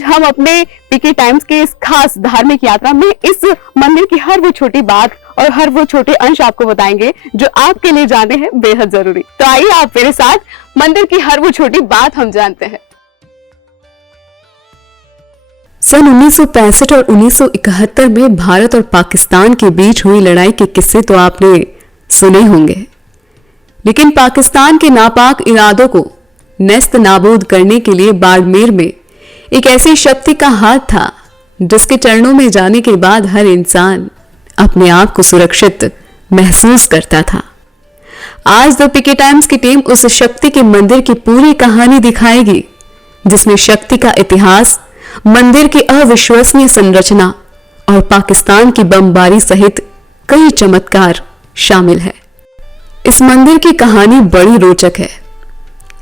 आज हम अपने पीके टाइम्स के इस खास धार्मिक यात्रा में इस मंदिर की हर वो छोटी बात और हर वो छोटे अंश आपको बताएंगे जो आपके लिए जानने हैं बेहद जरूरी। तो आइए आप मेरे साथ मंदिर की हर वो छोटी बात हम जानते हैं। सन 1965 और 1971 में भारत और पाकिस्तान के बीच हुई लड़ाई के किस्से तो आपने सुने होंगे, लेकिन पाकिस्तान के नापाक इरादों को नेस्त नाबूद करने के लिए बाड़मेर में एक ऐसी शक्ति का हाथ था जिसके चरणों में जाने के बाद हर इंसान अपने आप को सुरक्षित महसूस करता था। आज द पीके टाइम्स की टीम उस शक्ति के मंदिर की पूरी कहानी दिखाएगी, जिसमें शक्ति का इतिहास, मंदिर की अविश्वसनीय संरचना और पाकिस्तान की बमबारी सहित कई चमत्कार शामिल है। इस मंदिर की कहानी बड़ी रोचक है।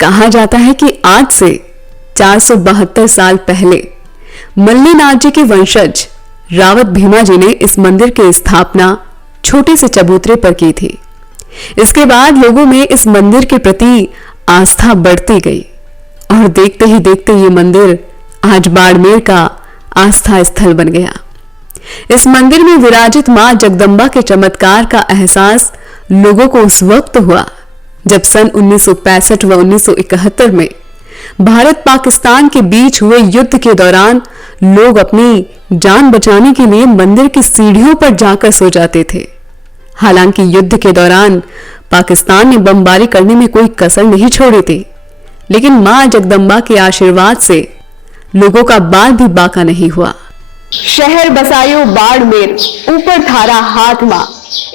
कहा जाता है कि आज से 472 साल पहले मल्लीनाथ जी के वंशज रावत भीमा जी ने इस मंदिर की स्थापना छोटे से चबूतरे पर की थी। इसके बाद लोगों में इस मंदिर के प्रति आस्था बढ़ती गई और देखते ही देखते ये मंदिर आज बाड़मेर का आस्था स्थल बन गया। इस मंदिर में विराजित मां जगदम्बा के चमत्कार का एहसास लोगों को उस वक्त हुआ जब सन 1965 व 1971 में भारत पाकिस्तान के बीच हुए युद्ध के दौरान लोग अपनी जान बचाने के लिए मंदिर की सीढ़ियों पर जाकर सो जाते थे। हालांकि युद्ध के दौरान पाकिस्तान ने बमबारी करने में कोई कसर नहीं छोड़ी थी, लेकिन मां जगदम्बा के आशीर्वाद से लोगों का बाल भी बाका नहीं हुआ। शहर बसायो बाड़मेर, ऊपर थारा हाथ मां,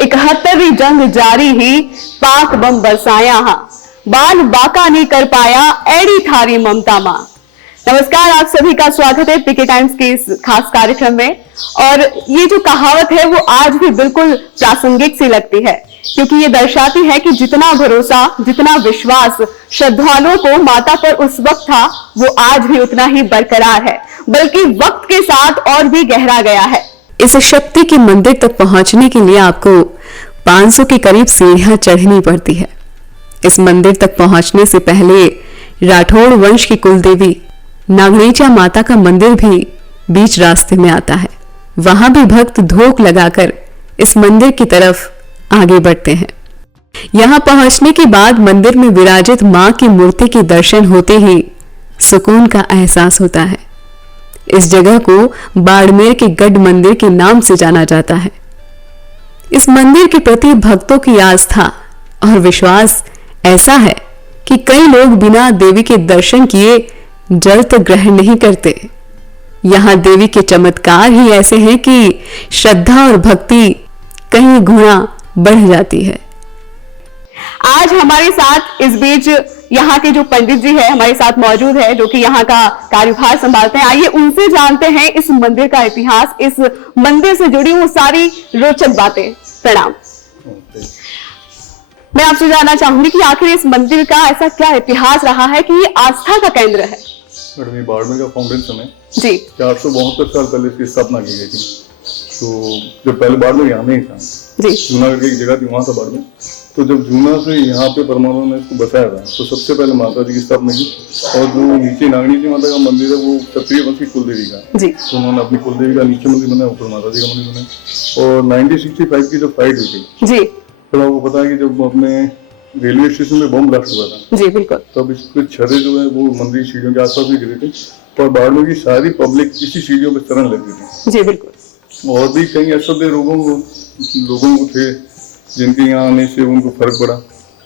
71वीं जंग जारी ही, पाक बम बरसाया हां, बाल बाका नहीं कर पाया, एड़ी थारी ममता मां। नमस्कार, आप सभी का स्वागत है पीके टाइम्स के इस खास कार्यक्रम में। और ये जो कहावत है वो आज भी बिल्कुल प्रासंगिक सी लगती है, क्योंकि ये दर्शाती है कि जितना भरोसा, जितना विश्वास श्रद्धालुओं को माता पर उस वक्त था, वो आज भी उतना ही बरकरार है, बल्कि वक्त के साथ और भी गहरा गया है। इस शक्ति के मंदिर तक पहुंचने के लिए आपको 500 के करीब सीढ़ियां चढ़नी पड़ती है। इस मंदिर तक पहुंचने से पहले राठौड़ वंश की कुलदेवी नागणीचा माता का मंदिर भी बीच रास्ते में आता है। वहां भी भक्त धोख लगाकर इस मंदिर की तरफ आगे बढ़ते हैं। यहां पहुंचने के बाद मंदिर में विराजित मां की मूर्ति के दर्शन होते ही सुकून का एहसास होता है। इस जगह को बाड़मेर के गढ़ मंदिर के नाम से जाना जाता है। इस मंदिर के प्रति भक्तों की आस्था और विश्वास ऐसा है कि कई लोग बिना देवी के दर्शन किए जल तक ग्रहण नहीं करते। यहाँ देवी के चमत्कार ही ऐसे हैं कि श्रद्धा और भक्ति कहीं गुना बढ़ जाती है। आज हमारे साथ इस बीच यहाँ के जो पंडित जी है हमारे साथ मौजूद है, जो कि यहाँ का कार्यभार संभालते हैं। आइए उनसे जानते हैं इस मंदिर का इतिहास, इस मंदिर से जुड़ी वो सारी रोचक बातें। प्रणाम। मैं आपसे जानना चाहूंगी कि आखिर इस मंदिर का ऐसा क्या इतिहास रहा है कि ये आस्था का केंद्र है। मैडम, ये बाड़मेर का फाउंडेशन है जी। 472 साल पहले इसकी स्थापना की गई थी। तो जब पहले बाड़मेर यहाँ में ही था जी, जूनागढ़ की एक जगह थी, वहाँ था बाड़मेर। तो जब जूना से यहाँ पे परमाणु ने इसको बसाया था, तो सबसे पहले माता जी की स्थापना की। और जो नीचे नागणी माता का मंदिर है वो क्षत्रिय वंश की कुलदेवी का जी। तो उन्होंने अपनी कुलदेवी का नीचे मंदिर बनाया, ऊपर माता जी का मंदिर बनाया। और 1965 की जब फाइट हुई थी जी, तो आपको पता है कि जब अपने रेलवे स्टेशन में बम ब्लास्ट हुआ था जी, बिल्कुल, तब इसके छर्रे जो है वो मंदिर सीढ़ियों के आसपास भी गिरे थे और बाड़मेर की सारी पब्लिक इसी सीढ़ियों पर शरण लेती थी जी, बिल्कुल। और भी कई ऐसे लोगों को थे जिनके यहाँ आने से उनको फर्क पड़ा।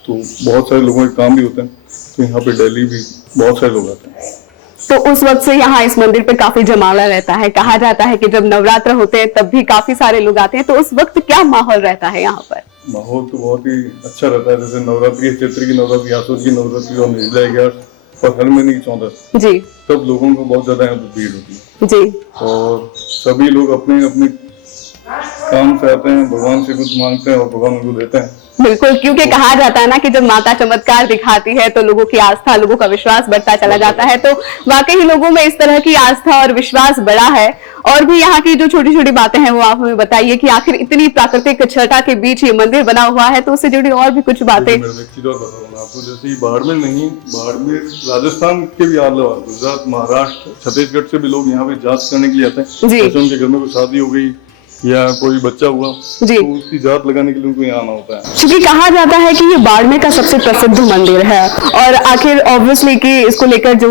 तो बहुत सारे लोगों के काम भी होते हैं, तो यहाँ पे दिल्ली भी बहुत सारे लोग आते हैं। तो उस वक्त से यहाँ इस मंदिर पे काफी जमावड़ा रहता है। कहा जाता है कि जब नवरात्र होते हैं तब भी काफी सारे लोग आते हैं। तो उस वक्त क्या माहौल रहता है यहाँ पर? माहौल तो बहुत ही अच्छा रहता है। जैसे नवरात्रि, चैत्र की नवरात्रि, आसुर की नवरात्रि और निर्जला 11 और हर महीने की 14 जी, तब लोगों को बहुत ज्यादा यहाँ भीड़ होती है जी। और सभी लोग अपने अपने काम से आते हैं, भगवान से कुछ मांगते हैं और भगवान उनको देते हैं। बिल्कुल, क्योंकि कहा जाता है ना कि जब माता चमत्कार दिखाती है तो लोगों की आस्था, लोगों का विश्वास बढ़ता चला जाता है। तो वाकई ही लोगों में इस तरह की आस्था और विश्वास बढ़ा है। और भी यहाँ की जो छोटी छोटी बातें हैं वो आप हमें बताइए कि आखिर इतनी प्राकृतिक छटा के बीच ये मंदिर बना हुआ है, तो उससे जुड़ी और भी कुछ बातें। मैं एक चीज और बताऊंगा आपको, जैसे बाड़मेर नहीं, बाड़मेर राजस्थान के भी आला, गुजरात, महाराष्ट्र, छत्तीसगढ़ से भी लोग यहाँ पे जांच करने के लिए आते हैं। जैसे उनके घर में कोई शादी हो गई या कोई बच्चा हुआ जी, तो उसकी जांच लगाने के लिए उनको यहाँ आना होता है। क्योंकि कहा जाता है कि ये बाड़मेर का सबसे प्रसिद्ध मंदिर है और आखिर ऑब्वियसली कि इसको लेकर जो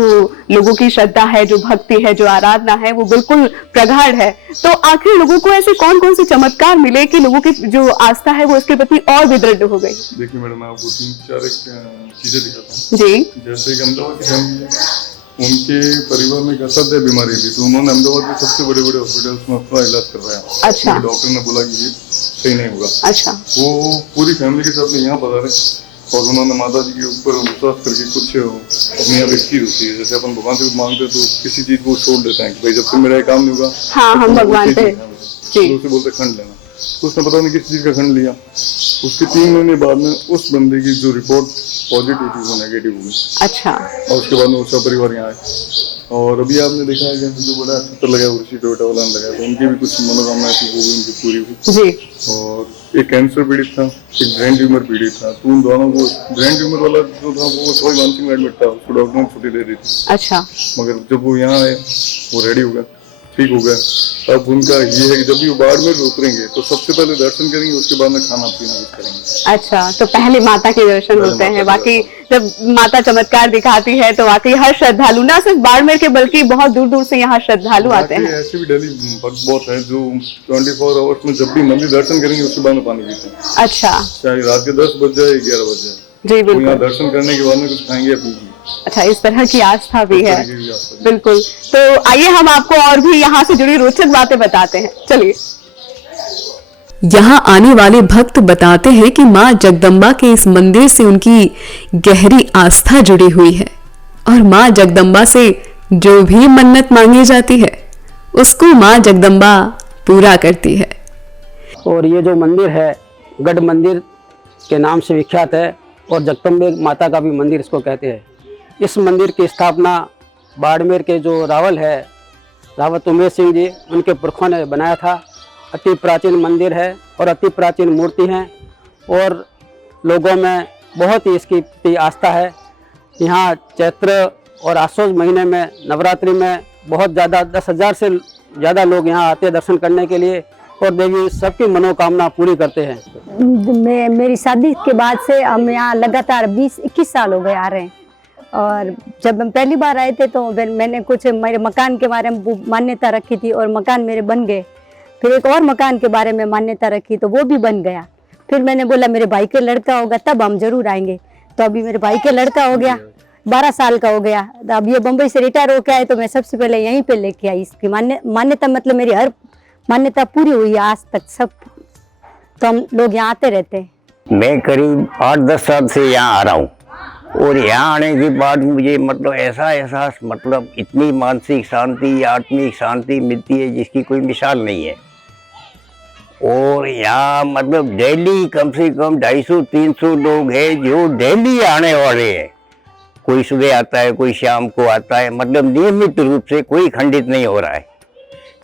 लोगों की श्रद्धा है, जो भक्ति है, जो आराधना है, वो बिल्कुल प्रगाढ़ है। तो आखिर लोगों को ऐसे कौन कौन से चमत्कार मिले कि लोगों की जो आस्था है वो इसके प्रति और भी दृढ़ हो गई? देखिए मैडम, मैं आपको 3-4 चीजें दिखाता हूँ। जी, जैसे कि अहमदाबाद की फैमिली है, उनके परिवार में एक असह्य बीमारी थी, तो उन्होंने अहमदाबाद के सबसे बड़े बड़े हॉस्पिटल्स में अपना इलाज करवाया। अच्छा। डॉक्टर ने बोला कि ये सही नहीं होगा। अच्छा। वो पूरी फैमिली के साथ में यहाँ पधारे और उन्होंने माता जी के ऊपर विश्वास करके कुछ अपने यहाँ एक चीज होती है, जैसे अपन भगवान से कुछ मांगते हैं तो किसी चीज को छोड़ देते हैं कि भाई जब तक मेरा काम नहीं होगा, हाँ, हम भगवान पे तो उसे बोलते खंड लेना। तो उसने पता नहीं किस चीज का खंड लिया। उसके 3 महीने बाद में उस बंदे की जो रिपोर्ट पॉजिटिव थी वो नेगेटिव हो गई। अच्छा। और उसके बाद में उसका परिवार यहाँ आए और अभी आपने देखा है कि जो बड़ा छत्र लगा उर्सी टोयोटा वाला ने लगाया, तो उनकी भी कुछ मनोकामनाएं थी, वो भी उनकी पूरी हुई जी। और एक कैंसर पीड़ित था, एक ब्रेन ट्यूमर पीड़ित था, तो उन दोनों को, ब्रेन ट्यूमर वाला जो था वो सवाई मानसिंह में एडमिट था, उसको डॉक्टर ने छुट्टी दे दी थी। अच्छा। मगर जब वो यहाँ आए वो रेडी हो गया, ठीक हो गया। अब उनका ये है कि जब भी वो बाड़मेर उतरेंगे तो सबसे पहले दर्शन करेंगे, उसके बाद में खाना पीना कुछ करेंगे। अच्छा, तो पहले माता के दर्शन होते हैं। बाकी जब माता चमत्कार दिखाती है तो वाकई हर श्रद्धालु, ना सिर्फ बाड़मेर के बल्कि बहुत दूर दूर से यहाँ श्रद्धालु आते हैं। ऐसे भी दिल्ली भक्त बहुत है जो 24 आवर्स में जब भी मंदिर दर्शन करेंगे उसके बाद में पानी पीते हैं। अच्छा। चाहे रात के 10 बज जाए 11 बज जाए, जी तो यहाँ बिल्कुल। दर्शन करने के बाद में कुछ खाएंगे या पिएंगे। अच्छा, इस तरह की आस्था भी है। इस तरह की आस्था भी। बिल्कुल। तो आइए हम आपको और भी यहाँ से जुड़ी रोचक बातें बताते हैं, चलिए। यहाँ आने वाले भक्त बताते हैं कि मां जगदम्बा के इस मंदिर से उनकी गहरी आस्था जुड़ी हुई है और मां जगदम्बा से जो भी मन्नत मांगी जाती है उसको मां जगदम्बा पूरा करती है। और ये जो मंदिर है गढ़ मंदिर के नाम से विख्यात है और जगदम्बे माता का भी मंदिर इसको कहते हैं। इस मंदिर की स्थापना बाड़मेर के जो रावल है, रावत उमेश सिंह जी, उनके पुरखों ने बनाया था। अति प्राचीन मंदिर है और अति प्राचीन मूर्ति है और लोगों में बहुत ही इसकी प्रति आस्था है। यहाँ चैत्र और आश्वज महीने में नवरात्रि में बहुत ज़्यादा 10,000 से ज़्यादा लोग यहाँ आते हैं दर्शन करने के लिए और देवी सबकी मनोकामना पूरी करते हैं। मेरी शादी के बाद से हम यहाँ लगातार 20-21 साल हो गए आ रहे हैं और जब हम पहली बार आए थे तो मैंने कुछ मेरे मकान के बारे में मान्यता रखी थी और मकान मेरे बन गए। फिर एक और मकान के बारे में मान्यता रखी तो वो भी बन गया। फिर मैंने बोला मेरे भाई के लड़का होगा तब हम जरूर आएंगे, तो अभी मेरे भाई के लड़का हो गया, 12 साल का हो गया। अब ये बम्बई से रिटायर होके आए तो मैं सबसे पहले यहीं पे लेके आई। इसकी मान्यता मतलब मेरी हर मान्यता पूरी हुई है आज तक सब, तो हम लोग यहाँ आते रहते हैं। मैं करीब 8-10 साल से यहाँ आ रहा हूँ और यहाँ आने के बाद मुझे मतलब ऐसा एहसास, मतलब इतनी मानसिक शांति, आत्मिक शांति मिलती है जिसकी कोई मिसाल नहीं है। और यहाँ मतलब डेली कम से कम 250-300 लोग हैं जो डेली आने वाले हैं। कोई सुबह आता है, कोई शाम को आता है, मतलब नियमित रूप से, कोई खंडित नहीं हो रहा है।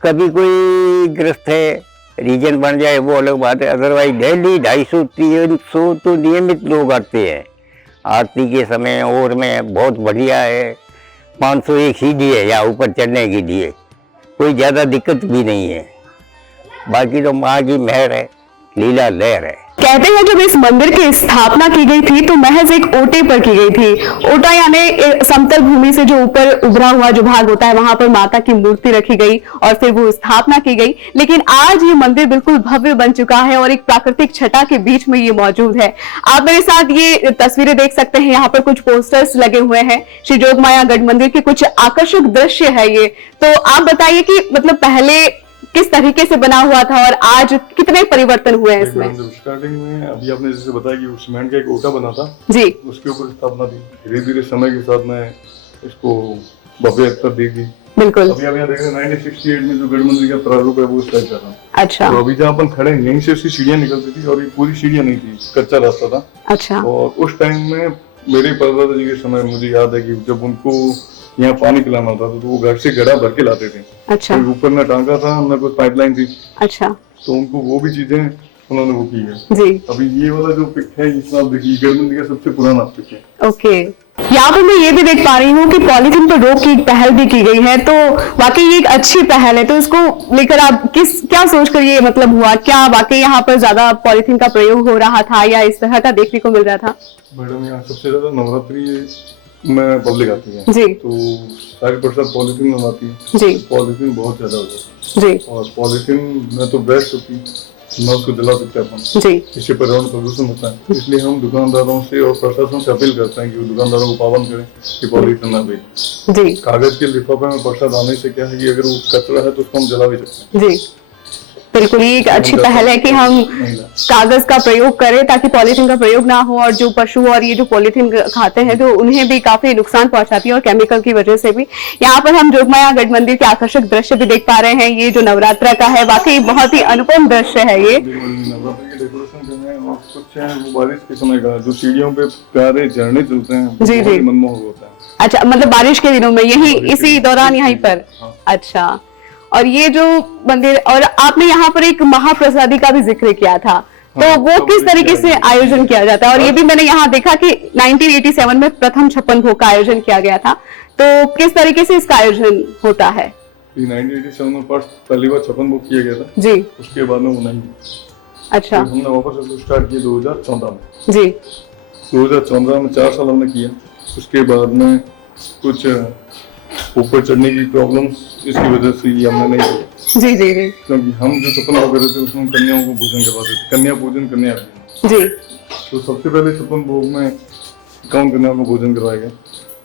कभी कोई ग्रस्त है, रीजन बन जाए वो अलग बात है, अदरवाइज डेली 250-300 तो नियमित लोग आते हैं आरती के समय। और में बहुत बढ़िया है, 501 सीढ़ी है यहाँ ऊपर चढ़ने के लिए, कोई ज़्यादा दिक्कत भी नहीं है। बाकी तो माँ की मेहर है, लीला लहर है। कहते हैं जब इस मंदिर की स्थापना की गई थी तो महज एक ओटे पर की गई थी। ओटा यानी समतल भूमि से जो ऊपर उभरा हुआ जो भाग होता है, वहां पर माता की मूर्ति रखी गई और फिर वो स्थापना की गई। लेकिन आज ये मंदिर बिल्कुल भव्य बन चुका है और एक प्राकृतिक छटा के बीच में ये मौजूद है। आप मेरे साथ ये तस्वीरें देख सकते हैं, यहाँ पर कुछ पोस्टर्स लगे हुए हैं। श्री जोगमाया गढ़ मंदिर के कुछ आकर्षक दृश्य है ये। तो आप बताइए कि मतलब पहले किस तरीके से बना हुआ था और आज कितने परिवर्तन हुए हैं इसमें? स्टार्टिंग में अभी आपने जैसे बताया कि सीमेंट का एक ओटा बना था जी, उसके ऊपर स्थापना थी। धीरे धीरे समय के साथ में इसको भव्यता दी गई बिल्कुल। अभी आप यहाँ देख रहे हैं 1968 में जो गढ़ मंदिर का प्रारूप है वो इस टाइप का था। अच्छा। तो अभी जहाँ अपन खड़े हैं यहीं से उसकी सीढ़ियाँ निकलती थी और ये पूरी सीढ़ियाँ नहीं थी, कच्चा रास्ता था। अच्छा। और उस टाइम में मेरे परदादा जी के समय मुझे याद है कि जब उनको यहाँ पानी पिलाना होता था तो वो घर से घड़ा भर के लाते थे। अच्छा। तो ऊपर न टांका था न कुछ पाइपलाइन थी। अच्छा। तो उनको वो भी चीजें उन्होंने वो की है। जी। अभी ये वाला जो पिक है इसमें आप देखिए गढ़ मंदिर का सबसे पुराना पिक है। ओके। यहाँ पर मैं ये भी देख पा रही हूँ कि पॉलीथीन पर रोक की एक पहल भी की गई है, तो वाकई ये एक अच्छी पहल है। तो इसको लेकर आप क्या सोचकर ये मतलब हुआ, क्या वाकई यहाँ पर ज्यादा पॉलीथीन का प्रयोग हो रहा था या इस तरह का देखने को मिल रहा था? मैडम यहाँ सबसे ज्यादा नवरात्रि में पब्लिक आती है जी। तो सारी परसेंट पॉलीथीन में आती है जी। पॉलीथीन बहुत ज्यादा हो जाती है जी। और पॉलीथीन में तो बेस्ट होती है न उसको जला सकते हैं अपन जी। इससे पर्यावरण प्रदूषण होता है। इसलिए हम दुकानदारों से और प्रशासन से अपील करते हैं कि वो दुकानदारों को पाबंद करें कि पॉलीथीन ना बेचें। जी। कागज के लिफाफे में प्रसाद आने से क्या है कि अगर वो कचरा है तो उसको हम जला भी सकते हैं। जी बिल्कुल, ये एक अच्छी पहल है कि हम कागज का प्रयोग करें ताकि पॉलीथीन का प्रयोग ना हो। और जो पशु और ये जो पॉलीथीन खाते हैं तो उन्हें भी काफी नुकसान पहुंचाती है और केमिकल की वजह से भी। यहाँ पर हम जोगमाया गढ़ मंदिर के आकर्षक दृश्य भी देख पा रहे हैं। ये जो नवरात्रा का है वाकई बहुत ही अनुपम दृश्य है। ये नवरात्रि के डेकोरेशन जो है और कुछ है वो बारिश के समय का जो सीढ़ियों पे प्यारे झरने चलते हैं जी जी मनमोहक होता है। अच्छा, मतलब बारिश के दिनों में यही इसी दौरान यहीं पर। अच्छा। और ये जो मंदिर, और आपने यहाँ पर एक महाप्रसादी का भी जिक्र किया था, तो वो किस तरीके से आयोजन किया जाता है? और ये भी मैंने यहाँ देखा कि 1987 में प्रथम 56 भोग का आयोजन किया गया था, तो किस तरीके से इसका आयोजन होता है? 1987 में पहली बार 56 भोग किया गया था जी। उसके बाद में वो नहीं। अच्छा। तो हमने वापस से स्टार्ट किया 2014 में। जी। 2014 में 4 साल हमने किया। उसके बाद में कुछ ऊपर चढ़ने की प्रॉब्लम इसकी वजह से ये हमने नहीं किया। जी जी जी। क्योंकि हम जो सपन भोग कर रहे थे उसमें कन्याओं को भोजन करवाते थे, कन्या पूजन कन्या। जी। तो सबसे पहले सपन भोग में 51 कन्याओं को भोजन करवाया गया,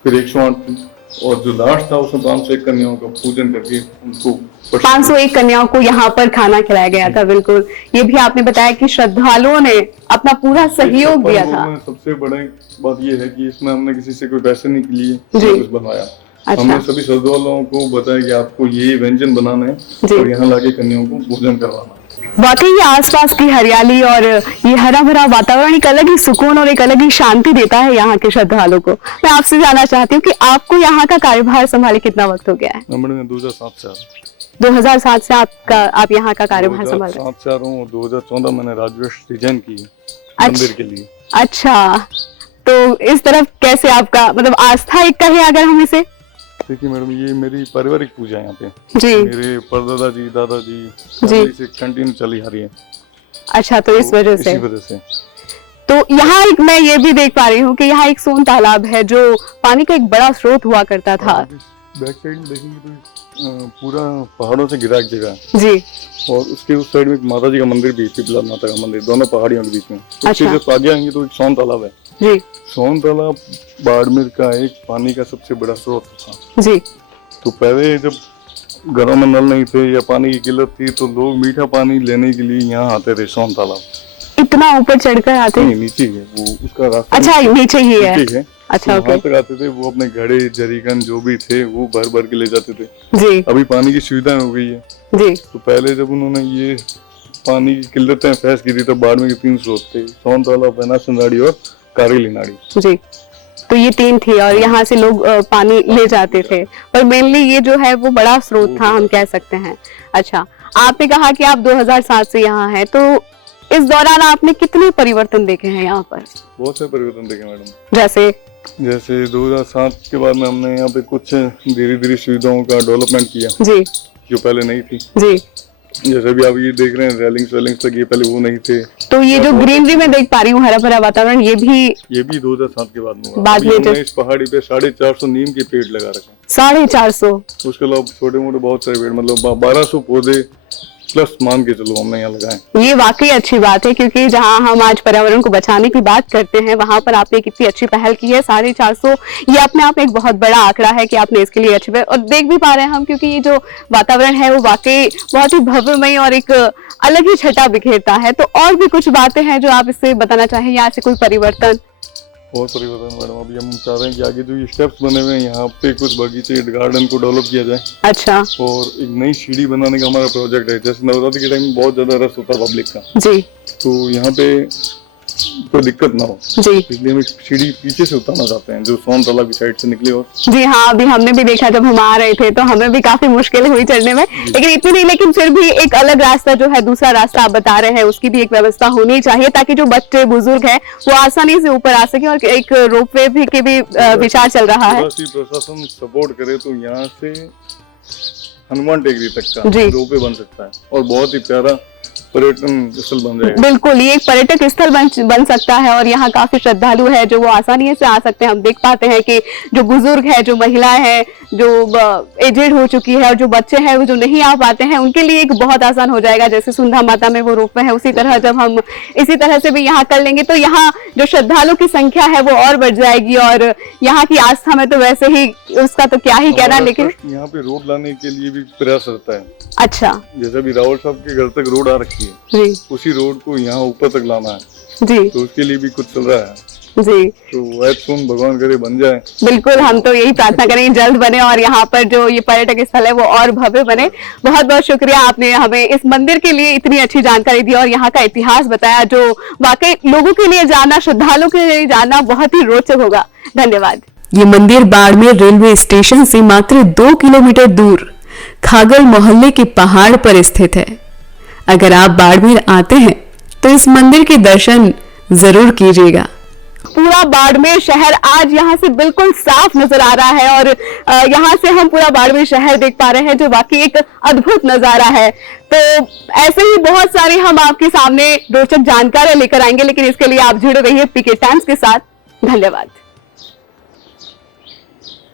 फिर 108 थी और जो लास्ट था उसमें 501 कन्याओं का पूजन करके उनको 501 कन्याओं को यहाँ पर खाना खिलाया गया था। बिल्कुल, ये भी आपने बताया कि श्रद्धालुओं ने अपना पूरा सहयोग दिया था। सबसे बड़ी बात ये है कि इसमें हमने किसी से कोई पैसे नहीं लिए कुछ बनवाया। अच्छा। हमने सभी श्रद्धालुओं को बताया कि आपको ये व्यंजन बनाना है और यहाँ लाके कन्याओं को भोजन करवाना है। वाकई ये आसपास की हरियाली और ये हरा भरा वातावरण एक अलग ही सुकून और एक अलग ही शांति देता है यहाँ के श्रद्धालुओं को। मैं आपसे जानना चाहती हूँ कि आपको यहाँ का कार्यभार संभाले कितना वक्त हो गया है? 2007 से आप यहाँ का कार्यभार संभाल रहे हैं? 2007 से आ रहा हूँ और 2014 मैंने राजवेश रिजाइन की मंदिर के लिए। अच्छा, तो इस तरफ कैसे आपका मतलब आस्था एक का है अगर हम इसे? देखिए मैडम, ये मेरी पारिवारिक पूजा है यहाँ पे जी। मेरे परदादा जी दादाजी से कंटिन्यू चली आ रही है। अच्छा, तो इस वजह से तो यहाँ एक मैं ये भी देख पा रही हूँ कि यहाँ एक सोन तालाब है जो पानी का एक बड़ा स्रोत हुआ करता था। बैक साइड में देखेंगे तो पूरा पहाड़ों से घिरा एक जगह जी। और उसके उस साइड में एक माता जी का मंदिर भी, शीतला माता का मंदिर, दोनों पहाड़ियों के बीच में। अच्छा। जब आगे आएंगे तो एक सोन तालाब है जी। सोन तालाब बाड़मेर का एक पानी का सबसे बड़ा स्रोत था जी। तो पहले जब घरों में नल नहीं थे या पानी की किल्लत थी तो लोग मीठा पानी लेने के लिए यहाँ आते थे सोन तालाब। इतना ऊपर चढ़कर आते? नहीं, नीचे है वो, उसका रास्ता अच्छा नीचे ही है। नीचे है। अच्छा, वहाँ तक आते थे वो, अपने घड़े जरीकन जो भी थे वो भर भर के ले जाते थे। जी। अभी पानी की सुविधा हो गई है जी। तो पहले जब उन्होंने ये पानी की किल्लतें फैस की थी तब बाड़मेर के 3 स्रोत थे, सोन तालाब, बेना संदाड़ी और कारेली नाड़ी। जी। तो ये 3 थी और यहाँ से लोग पानी ले जाते थे, पर मेनली ये जो है वो बड़ा स्रोत था हम कह सकते हैं। अच्छा, आपने कहा कि आप 2007 से यहाँ हैं, तो इस दौरान आपने कितने परिवर्तन देखे हैं यहाँ पर? बहुत से परिवर्तन देखे मैडम। जैसे 2007 के बाद में हमने यहाँ पे कुछ धीरे धीरे सुविधाओं का डेवलपमेंट किया जी, जो पहले नहीं थी जी। जैसे भी आप ये देख रहे हैं रेलिंग्स तक, ये पहले वो नहीं थे। तो ये जो ग्रीनरी में देख पा रही हूँ, हरा भरा वातावरण, ये भी 2007 के बाद में हुआ। बाद में हमने इस पहाड़ी पे 450 नीम के पेड़ लगा रखे। 450? उसके अलावा छोटे मोटे बहुत सारे पेड़, मतलब 1200 पौधे प्लस मान के चलो हमने यहाँ लगाए। ये वाकई अच्छी बात है क्योंकि जहां हम आज पर्यावरण को बचाने की बात करते हैं वहां पर आपने कितनी अच्छी पहल की है। 450 ये अपने आप में एक बहुत बड़ा आंकड़ा है कि आपने इसके लिए अच्छी और देख भी पा रहे हैं हम, क्योंकि ये जो वातावरण है वो वाकई बहुत ही भव्यमय और एक अलग ही छटा बिखेरता है। तो और भी कुछ बातें हैं जो आप इससे बताना चाहें, यहाँ से कोई परिवर्तन? बहुत परिवर्तन मैडम। अभी हम चाह रहे हैं कि आगे जो ये स्टेप्स बने हुए हैं यहाँ पे कुछ बगीचे गार्डन को डेवलप किया जाए। अच्छा। और एक नई सीढ़ी बनाने का हमारा प्रोजेक्ट है। जैसे नवरात्रि के टाइम में बहुत ज्यादा रश होता है पब्लिक का जी, तो यहाँ पे कोई दिक्कत ना हो जी, इसलिए हम एक सीढ़ी पीछे से उतारना चाहते हैं जो सोन तालाब की साइड से निकले। और जी हाँ, अभी हमने भी देखा जब हम आ रहे थे तो हमें भी काफी मुश्किल हुई चढ़ने में, लेकिन इतनी नहीं, लेकिन फिर भी एक अलग रास्ता जो है, दूसरा रास्ता आप बता रहे हैं, उसकी भी एक व्यवस्था होनी चाहिए ताकि जो बच्चे बुजुर्ग हैं वो आसानी से ऊपर आ सके। और एक रोपवे भी के भी विचार चल रहा है। प्रशासन सपोर्ट करे तो यहाँ से हनुमान टेकरी तक का जी। रोपवे बन सकता है और बहुत ही प्यारा पर्यटन स्थल बन जाएगा। बिल्कुल, ये एक पर्यटक स्थल बन सकता है और यहाँ काफी श्रद्धालु है जो वो आसानी से आ सकते हैं। हम देख पाते हैं कि जो बुजुर्ग है, जो महिलाएं हैं, जो एजेड हो चुकी है और जो बच्चे हैं वो जो नहीं आ पाते हैं, उनके लिए एक बहुत आसान हो जाएगा। जैसे सुंधा माता में वो रोपवे है, उसी तरह जब हम इसी तरह से भी यहाँ कर लेंगे तो यहाँ जो श्रद्धालु की संख्या है वो और बढ़ जाएगी। और यहाँ की आस्था में तो वैसे ही उसका तो क्या ही कहना, लेकिन यहाँ पे रोड लाने के लिए भी प्रयास रहता है। अच्छा। जैसे भी रावल साहब के घर तक रोड आ रखी है जी, उसी रोड को यहाँ ऊपर तक लाना है जी, तो उसके लिए भी कुछ चल रहा है। जी, तो ऐसा सुन भगवान करे बन जाए। बिल्कुल, हम तो यही प्रार्थना करेंगे जल्द बने और यहाँ पर जो ये पर्यटक स्थल है वो और भव्य बने। बहुत बहुत शुक्रिया, आपने हमें इस मंदिर के लिए इतनी अच्छी जानकारी दी और यहाँ का इतिहास बताया जो वाकई लोगों के लिए जानना, श्रद्धालुओं के लिए जानना बहुत ही रोचक होगा। धन्यवाद। ये मंदिर बाड़मेर रेलवे स्टेशन से मात्र 2 किलोमीटर दूर खागल मोहल्ले के पहाड़ पर स्थित है। अगर आप बाड़मेर आते हैं तो इस मंदिर के दर्शन जरूर कीजिएगा। पूरा बाड़मेर शहर आज यहाँ से बिल्कुल साफ नजर आ रहा है और यहाँ से हम पूरा बाड़मेर शहर देख पा रहे हैं जो वाकई एक अद्भुत नजारा है। तो ऐसे ही बहुत सारी हम आपके सामने रोचक जानकारी लेकर आएंगे, लेकिन इसके लिए आप जुड़े रहिए पीके टाइम्स के साथ। धन्यवाद।